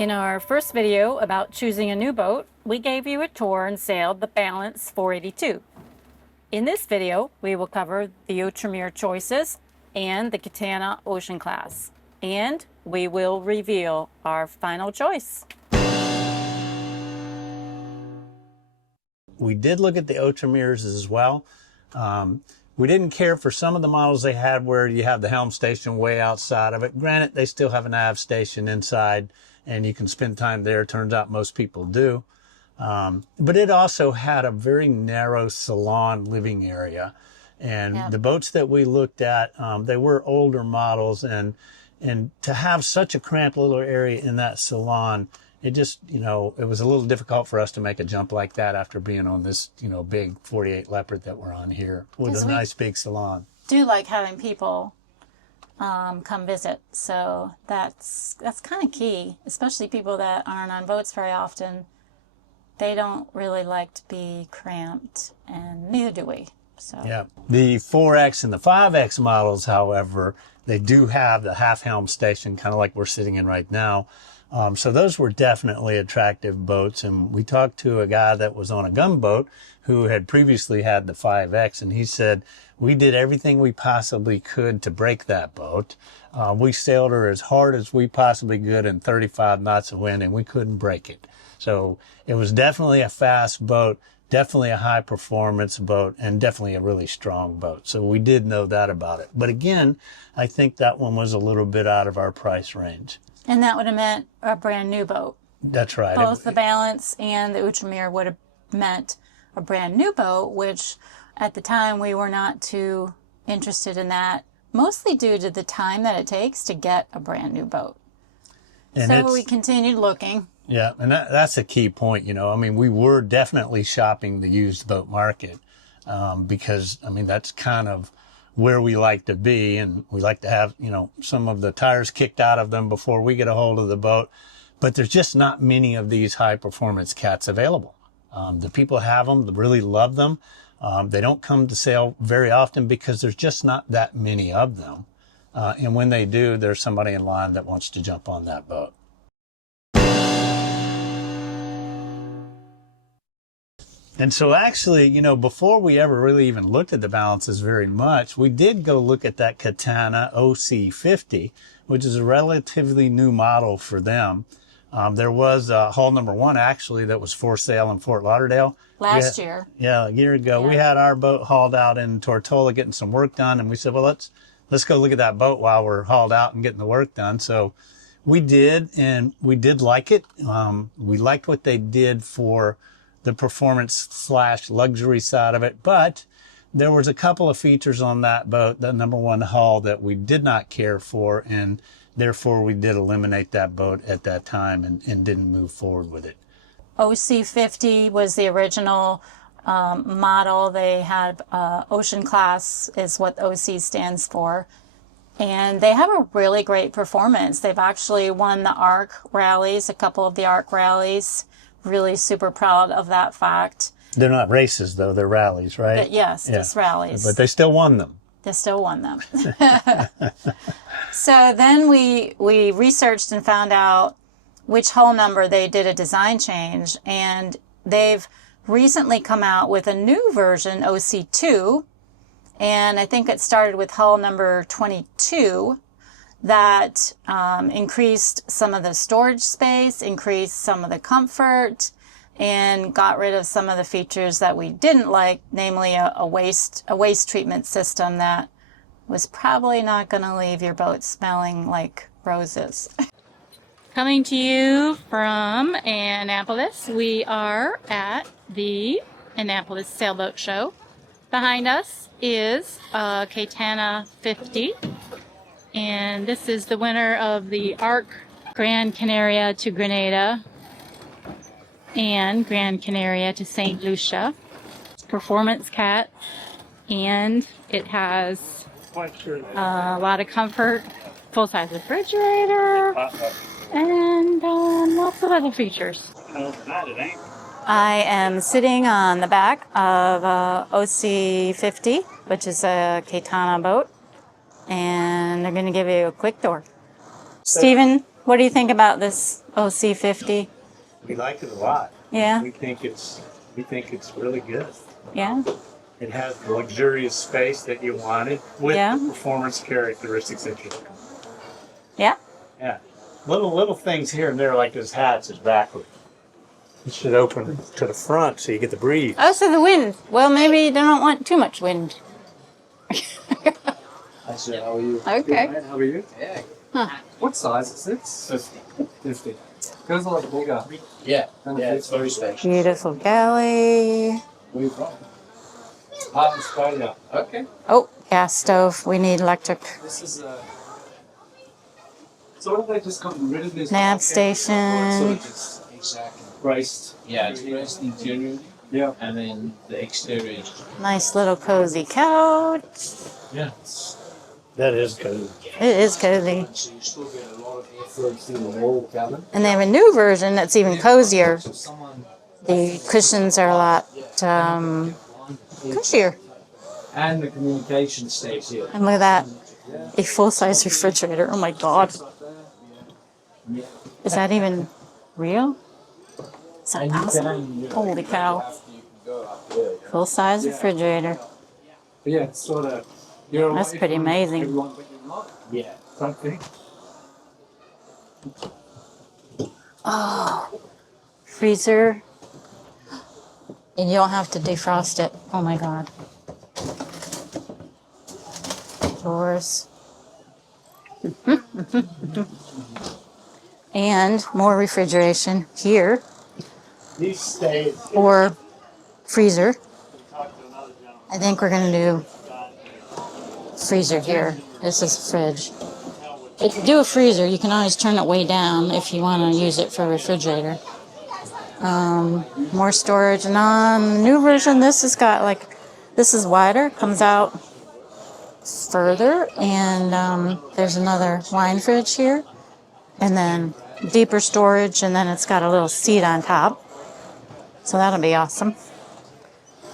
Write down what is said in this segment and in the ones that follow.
In our first video about choosing a new boat, we gave you a tour and sailed the Balance 482. In this video, we will cover the Outremer choices and the Catana Ocean class, and we will reveal our final choice. We did look at the Outremers as well. We didn't care for some of the models they had where you have the helm station way outside of it. Granted, they still have a nav station inside and you can spend time there. Turns out most people do. But it also had a very narrow salon living area. And the boats that we looked at, they were older models, and to have such a cramped little area in that salon, it just, it was a little difficult for us to make a jump like that after being on this, big 48 Leopard that we're on here with a nice big salon. Do like having people come visit, so that's kind of key, especially people that aren't on boats very often. They don't really like to be cramped, and neither do we. So yeah, the 4X and the 5X models, however, they do have the half helm station, kind of like we're sitting in right now. So those were definitely attractive boats. And we talked to a guy that was on a gunboat who had previously had the 5X, and he said, we did everything we possibly could to break that boat. We sailed her as hard as we possibly could in 35 knots of wind, and we couldn't break it. So it was definitely a fast boat, definitely a high performance boat, and definitely a really strong boat. So we did know that about it. But again, I think that one was a little bit out of our price range. And that would have meant a brand new boat. That's right. Both the Balance and the Outremer would have meant a brand new boat, which at the time we were not too interested in that, mostly due to the time that it takes to get a brand new boat. And so we continued looking. Yeah, and that's a key point, I mean, we were definitely shopping the used boat market because, I mean, that's kind of where we like to be, and we like to have, some of the tires kicked out of them before we get a hold of the boat. But there's just not many of these high performance cats available. The people have them, they really love them. They don't come to sale very often because there's just not that many of them. And when they do, there's somebody in line that wants to jump on that boat. And so actually, before we ever really even looked at the Balances very much, we did go look at that Catana OC50, which is a relatively new model for them. There was hull number 1 actually that was for sale in Fort Lauderdale. Last year. Yeah, a year ago. Yeah. We had our boat hauled out in Tortola getting some work done, and we said, well, let's go look at that boat while we're hauled out and getting the work done. So we did, and we did like it. We liked what they did for the performance/luxury side of it, but there was a couple of features on that boat, the number 1 hull, that we did not care for, and therefore we did eliminate that boat at that time and didn't move forward with it. OC50 was the original model. They had Ocean class is what OC stands for, and they have a really great performance. They've actually won the ARC rallies, a couple of the ARC rallies. Really super proud of that fact. They're not races, though. They're rallies, right? But yes, yeah. Just rallies. But they still won them. They still won them. So then we researched and found out which hull number they did a design change. And they've recently come out with a new version, OC2. And I think it started with hull number 22. That increased some of the storage space, increased some of the comfort, and got rid of some of the features that we didn't like, namely a waste treatment system that was probably not going to leave your boat smelling like roses. Coming to you from Annapolis, we are at the Annapolis Sailboat Show. Behind us is a Catana 50. And this is the winner of the ARC Gran Canaria to Grenada and Gran Canaria to St. Lucia. Performance cat, and it has a lot of comfort, full-size refrigerator, and lots of other features. I am sitting on the back of OC50, which is a Catana boat, and they're going to give you a quick tour. Stephen, What do you think about this OC50? We like it a lot. Yeah. We think it's really good. Yeah. It has the luxurious space that you wanted with Yeah. the performance characteristics that you want. Yeah. Yeah. Little things here and there, like those hats, is backwards. You should open to the front so you get the breeze. Oh, so the wind. Well, maybe they don't want too much wind. Hi, sir. How are you? Okay. Good, mate. How are you? Yeah. Huh. What size is this? 50. Feels a lot bigger. Yeah, And yeah, it's it's very spacious. Beautiful galley. Where are you from? Australia. Okay. Oh, gas stove. We need electric. This is so what have they just gotten rid of this? Nav bulkhead? station. Sort of just Exactly. braced. Yeah, it's braced interiorly, Yeah. and then the exterior. Nice little cozy couch. Yeah. That is good. It is cozy. So you still get a lot of air So it's in the wall cabin. And they have a new version that's even cozier. So someone The cushions are a lot cushier. And the communication stays here. And look at that. A full-size refrigerator. Oh my god. Is that even real? Is that possible? Holy cow. Full-size refrigerator. But yeah, it's sort of. You're That's away pretty from amazing. everyone but you're not. Yeah. Something. Oh. Freezer. And you don't have to defrost it. Oh my god. Doors. And more refrigeration here. These stay. Or freezer. I think we're going to do freezer here. This is fridge. If you do a freezer, you can always turn it way down if you want to use it for a refrigerator. More storage. And on the new version, this has got like, this is wider, comes out further, and there's another wine fridge here, and then deeper storage, and then it's got a little seat on top. So that'll be awesome.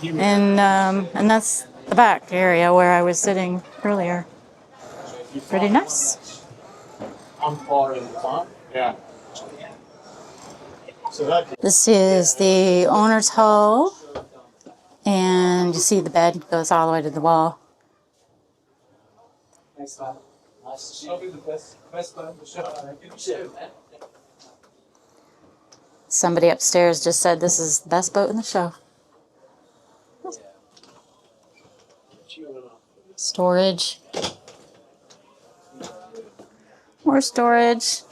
And that's the back area where I was sitting earlier. Pretty nice. I'm far in the front. Yeah. So that This is the owner's hull, and you see the bed goes all the way to the wall. Thanks, man. Nice to see you. Probably the best boat in the show, I reckon. Somebody upstairs just said this is the best boat in the show. Storage. More storage.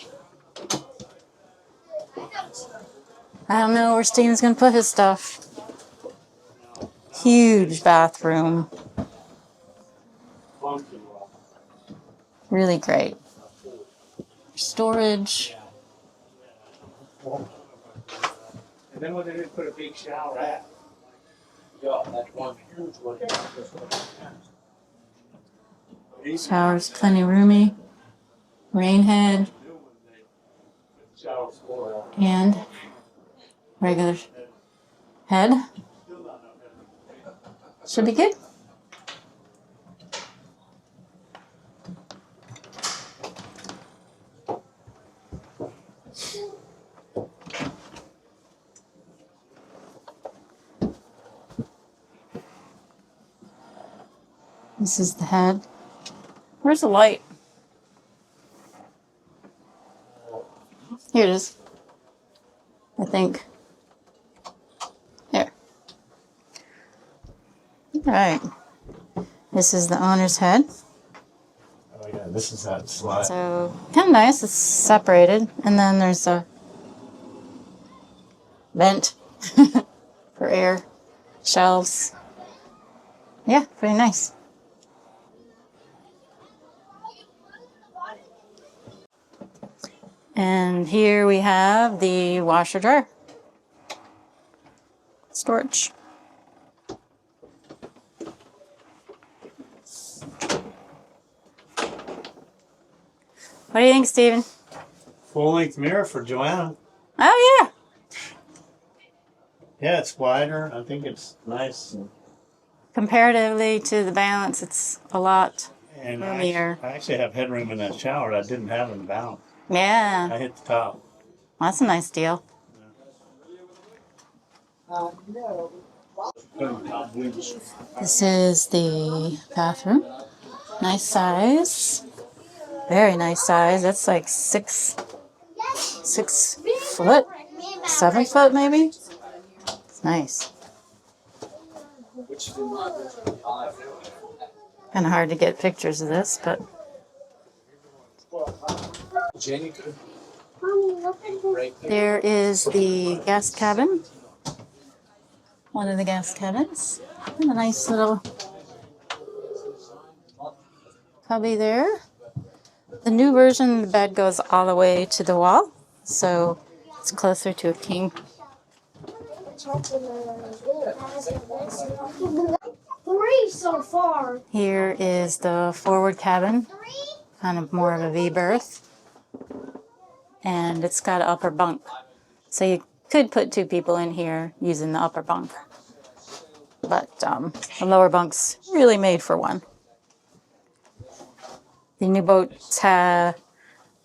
I don't know where Steven's going to put his stuff. Huge bathroom. Really great. Storage. And then when they did put a big shower at. Yeah, that one huge one. Shower's plenty roomy. Rain head. And regular head. Should be good. This is the head. Where's the light? Here it is. I think. There. All right. This is the owner's head. Oh yeah, this is that slide. So kind of nice. It's separated, and then there's a vent for air, shelves. Yeah, pretty nice. And here we have the washer dryer storage. What do you think, Steven? Full-length mirror for Joanna. Oh, yeah. Yeah, it's wider. I think it's nice. Comparatively to the Balance, it's a lot And roomier. I actually have headroom in that shower that I didn't have in the Balance. Yeah, I hit the top. that's a nice deal. This is the bathroom. Nice size. Very nice size. That's like 6 foot, 7 foot maybe. It's nice. Kind of hard to get pictures of this, but there is the guest cabin. One of the guest cabins. And a nice little cubby there. The new version, the bed goes all the way to the wall, so it's closer to a king. 3 so far. Here is the forward cabin, kind of more of a V berth. And it's got an upper bunk. So you could put 2 people in here using the upper bunk. But the lower bunk's really made for 1. The new boats have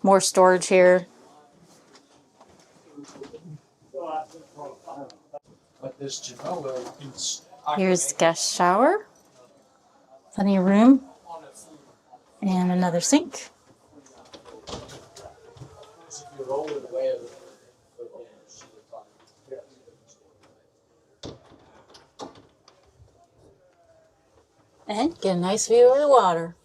more storage here. Here's the guest shower. Plenty of room. And another sink. And get a nice view of the water.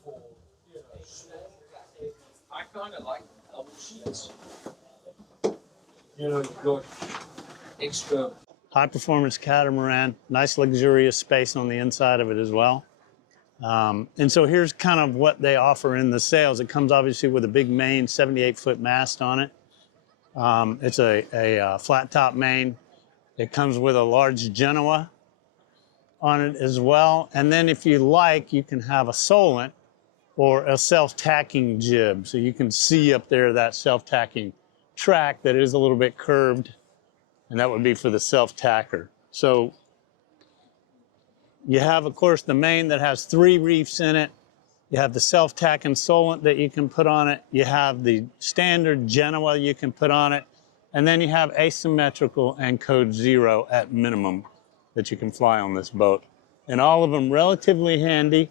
I kind of like double sheets. You know, you've got extra. High performance catamaran, nice luxurious space on the inside of it as well. And so here's kind of what they offer in the sails. It comes obviously with a big main 78-foot mast on it. It's a flat top main. It comes with a large Genoa on it as well. And then if you like, you can have a Solent or a self-tacking jib. So you can see up there that self-tacking track that is a little bit curved, and that would be for the self-tacker. So you have, of course, the main that has 3 reefs in it. You have the self-tacking Solent that you can put on it. You have the standard Genoa you can put on it. And then you have asymmetrical and code 0 at minimum that you can fly on this boat. And all of them relatively handy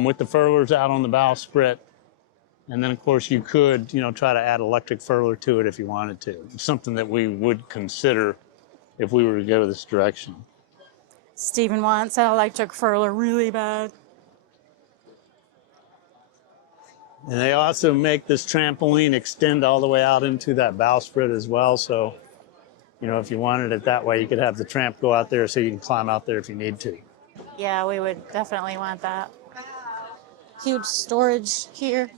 with the furlers out on the bowsprit. And then, of course, you could, try to add electric furler to it if you wanted to. It's something that we would consider if we were to go this direction. Stephen wants that electric furler really bad. And they also make this trampoline extend all the way out into that bowsprit as well. So, if you wanted it that way, you could have the tramp go out there so you can climb out there if you need to. Yeah, we would definitely want that. Huge storage here.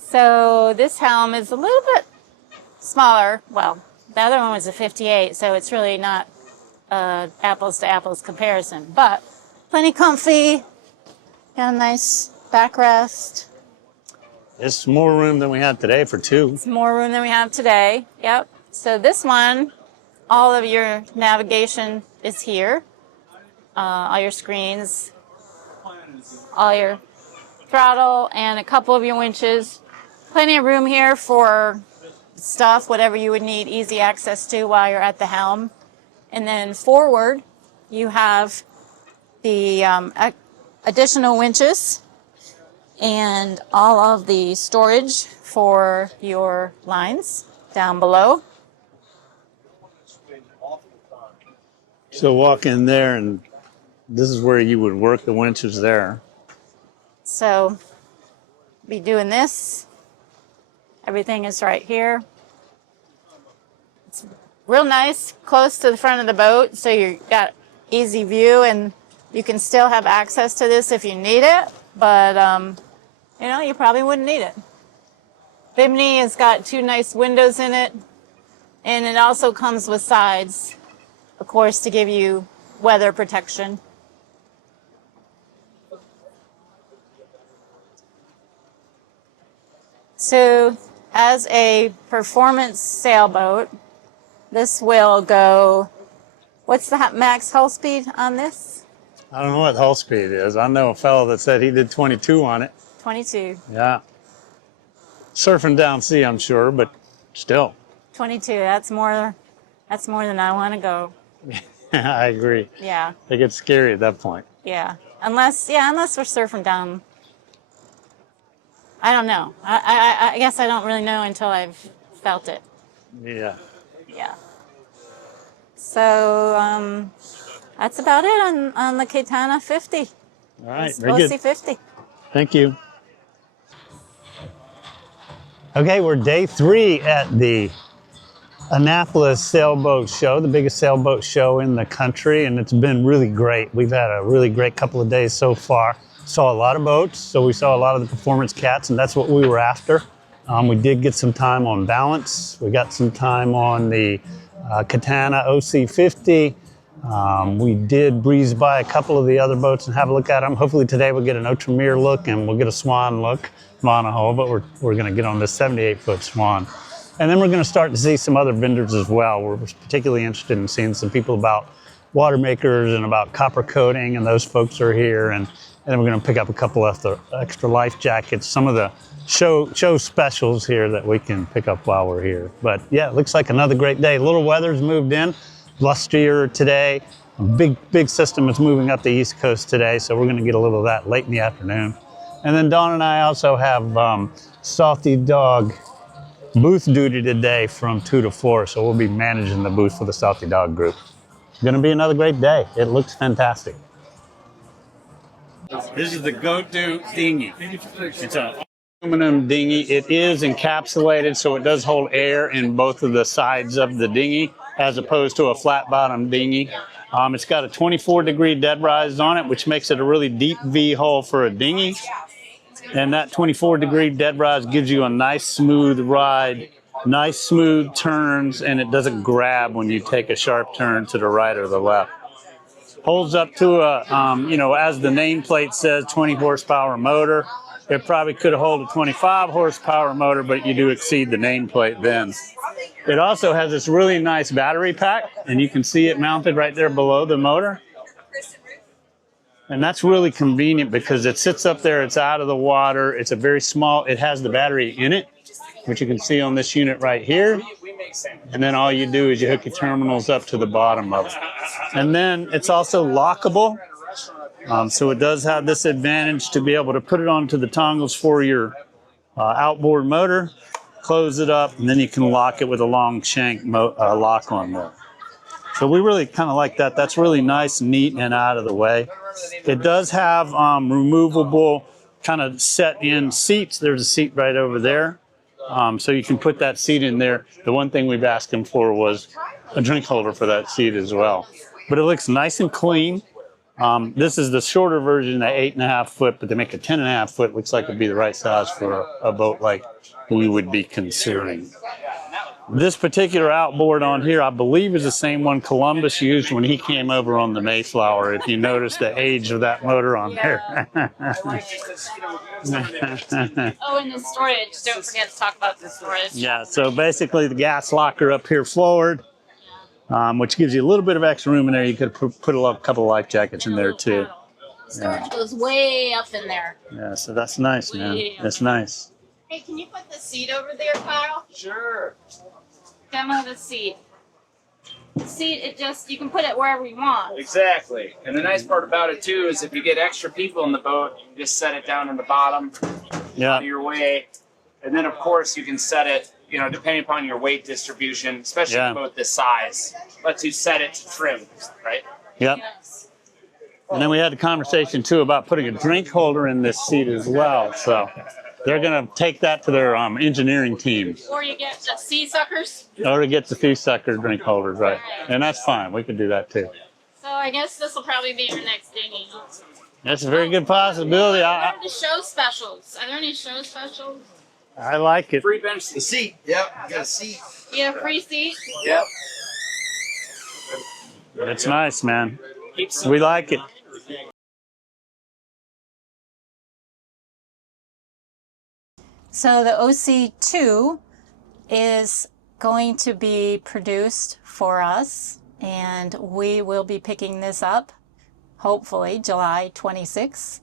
So this helm is a little bit smaller. Well, the other one was a 58, so it's really not apples to apples comparison, but plenty comfy. Got a nice backrest. It's more room than we had today for 2. It's more room than we have today. Yep. So this one, all of your navigation is here. All your screens, all your throttle, and a couple of your winches. Plenty of room here for stuff, whatever you would need easy access to while you're at the helm. And then forward, you have the additional winches and all of the storage for your lines down below. So walk in there, and this is where you would work the winches there. So be doing this. Everything is right here. It's real nice, close to the front of the boat, so you got easy view, and you can still have access to this if you need it, but you probably wouldn't need it. Bimini has got 2 nice windows in it, and it also comes with sides, of course, to give you weather protection. So as a performance sailboat, this will go, what's the max hull speed on this? I don't know what hull speed is. I know a fellow that said he did 22 on it. 22. Yeah. Surfing down sea, I'm sure, but still. 22, that's more than I want to go. I agree. Yeah, It gets scary at that point. yeah. Unless we're surfing down. I don't know. I guess I don't really know until I've felt it. Yeah. Yeah. So that's about it on the Catana 50. All right, very good. OC50. Thank you. Okay, we're day 3 at the Annapolis sailboat show, the biggest sailboat show in the country, and it's been really great. We've had a really great couple of days so far. Saw a lot of boats, so we saw a lot of the performance cats, and that's what we were after. We did get some time on Balance. We got some time on the Catana OC50. We did breeze by a couple of the other boats and have a look at them. Hopefully today we'll get an Outremer look and we'll get a swan look, monohull, but we're going to get on this 78-foot swan. And then we're going to start to see some other vendors as well. We're particularly interested in seeing some people about Watermakers and about copper coating, and those folks are here. And then we're going to pick up a couple of the extra life jackets, some of the show specials here that we can pick up while we're here. But yeah, it looks like another great day. Little weather's moved in, blustier today. A big system is moving up the East Coast today, so we're going to get a little of that late in the afternoon. And then Dawn and I also have Salty Dog booth duty today from 2 to 4, so we'll be managing the booth for the Salty Dog group. It's going to be another great day. It looks fantastic. This is the GODU Dinghy. It's an aluminum dinghy. It is encapsulated, so it does hold air in both of the sides of the dinghy, as opposed to a flat bottom dinghy. It's got a 24-degree dead rise on it, which makes it a really deep V hull for a dinghy. And that 24-degree dead rise gives you a nice smooth ride, nice smooth turns, and it doesn't grab when you take a sharp turn to the right or the left. Holds up to a, as the nameplate says, 20 horsepower motor. It probably could hold a 25 horsepower motor, but you do exceed the nameplate then. It also has this really nice battery pack, and you can see it mounted right there below the motor. And that's really convenient because it sits up there, it's out of the water, it's a very small, it has the battery in it, which you can see on this unit right here. And then all you do is you hook your terminals up to the bottom of it. And then it's also lockable. So it does have this advantage to be able to put it onto the tongles for your outboard motor, close it up, and then you can lock it with a long shank lock on there. So we really kind of like that. That's really nice, neat, and out of the way. It does have removable kind of set-in seats. There's a seat right over there. So you can put that seat in there. The one thing we've asked him for was a drink holder for that seat as well. But it looks nice and clean. This is the shorter version, the 8.5 foot, but they make a 10.5 foot. Looks like it'd be the right size for a boat like we would be considering. This particular outboard on here, I believe, is the same one Columbus used when he came over on the Mayflower. If you notice the age of that motor on there. Oh, and the storage. Don't forget to talk about the storage. Yeah, so basically the gas locker up here forward, which gives you a little bit of extra room in there. You could put a couple of life jackets in there too. Storage goes way up in there. Yeah, so that's nice, man. That's nice. Hey, can you put the seat over there, Kyle? Sure. Demo the seat. The seat, you can put it wherever you want. Exactly. And the nice part about it too is if you get extra people in the boat, you can just set it down in the bottom out of your way. And then of course you can set it, depending upon your weight distribution, especially in a boat this size, lets you set it to trim, right? Yep. Yes. And then we had a conversation too about putting a drink holder in this seat as well. So they're going to take that to their engineering team. Or you get the sea suckers. Or to get the sea sucker drink holders, right. And that's fine. We can do that too. So I guess this will probably be your next dinghy. That's a very good possibility. What are the show specials? Are there any show specials? I like it. Free bench the seat. Yep, you got a seat. You have a free seat? Yep. It's nice, man. We like it. So the OC2 is going to be produced for us, and we will be picking this up, hopefully, July 26,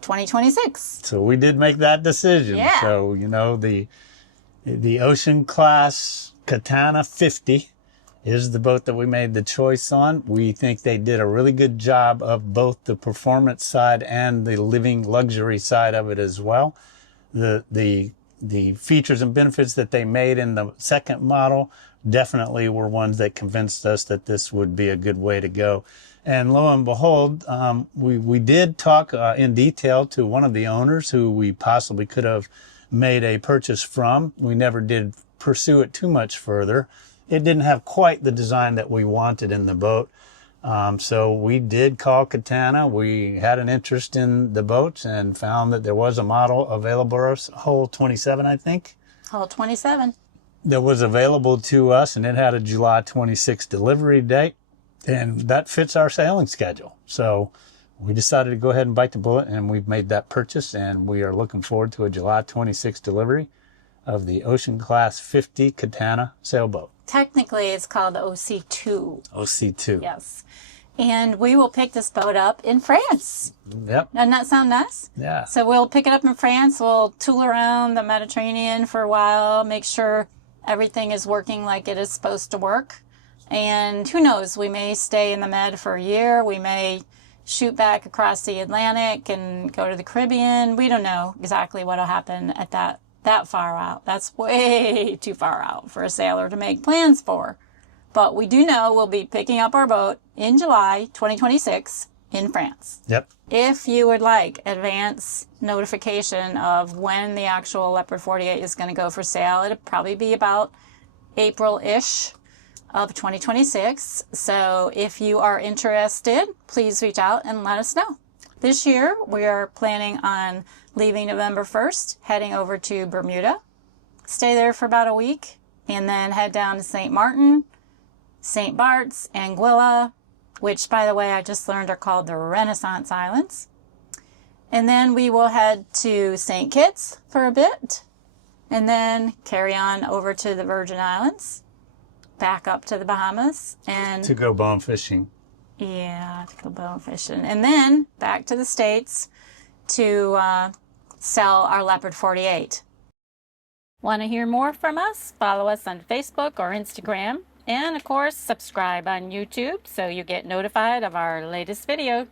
2026. So we did make that decision. Yeah. So, you know, the Ocean Class Catana 50 is the boat that we made the choice on. We think they did a really good job of both the performance side and the living luxury side of it as well. The features and benefits that they made in the second model definitely were ones that convinced us that this would be a good way to go. And lo and behold, we did talk in detail to one of the owners who we possibly could have made a purchase from. We never did pursue it too much further. It didn't have quite the design that we wanted in the boat. So we did call Catana. We had an interest in the boats and found that there was a model available, Hull 27, I think. Hull 27. That was available to us, and it had a July 26 delivery date, and that fits our sailing schedule. So we decided to go ahead and bite the bullet, and we've made that purchase, and we are looking forward to a July 26 delivery of the Ocean Class 50 Catana sailboat. Technically, it's called the OC2. OC2. Yes. And we will pick this boat up in France. Yep. Doesn't that sound nice? Yeah. So we'll pick it up in France. We'll tool around the Mediterranean for a while, make sure everything is working like it is supposed to work. And who knows, we may stay in the Med for a year. We may shoot back across the Atlantic and go to the Caribbean. We don't know exactly what will happen at that far out. That's way too far out for a sailor to make plans for. But we do know we'll be picking up our boat in July 2026 in France. Yep. If you would like advance notification of when the actual Leopard 48 is going to go for sale, it'll probably be about April-ish of 2026. So if you are interested, please reach out and let us know. This year, we are planning on leaving November 1st, heading over to Bermuda, stay there for about a week, and then head down to St. Martin, St. Bart's, Anguilla, which, by the way, I just learned are called the Renaissance Islands. And then we will head to St. Kitts for a bit, and then carry on over to the Virgin Islands, back up to the Bahamas, and To go bone fishing. yeah, to go bone fishing. And then back to the States to sell our Leopard 48. Want to hear more from us? Follow us on Facebook or Instagram. And of course, subscribe on YouTube so you get notified of our latest video.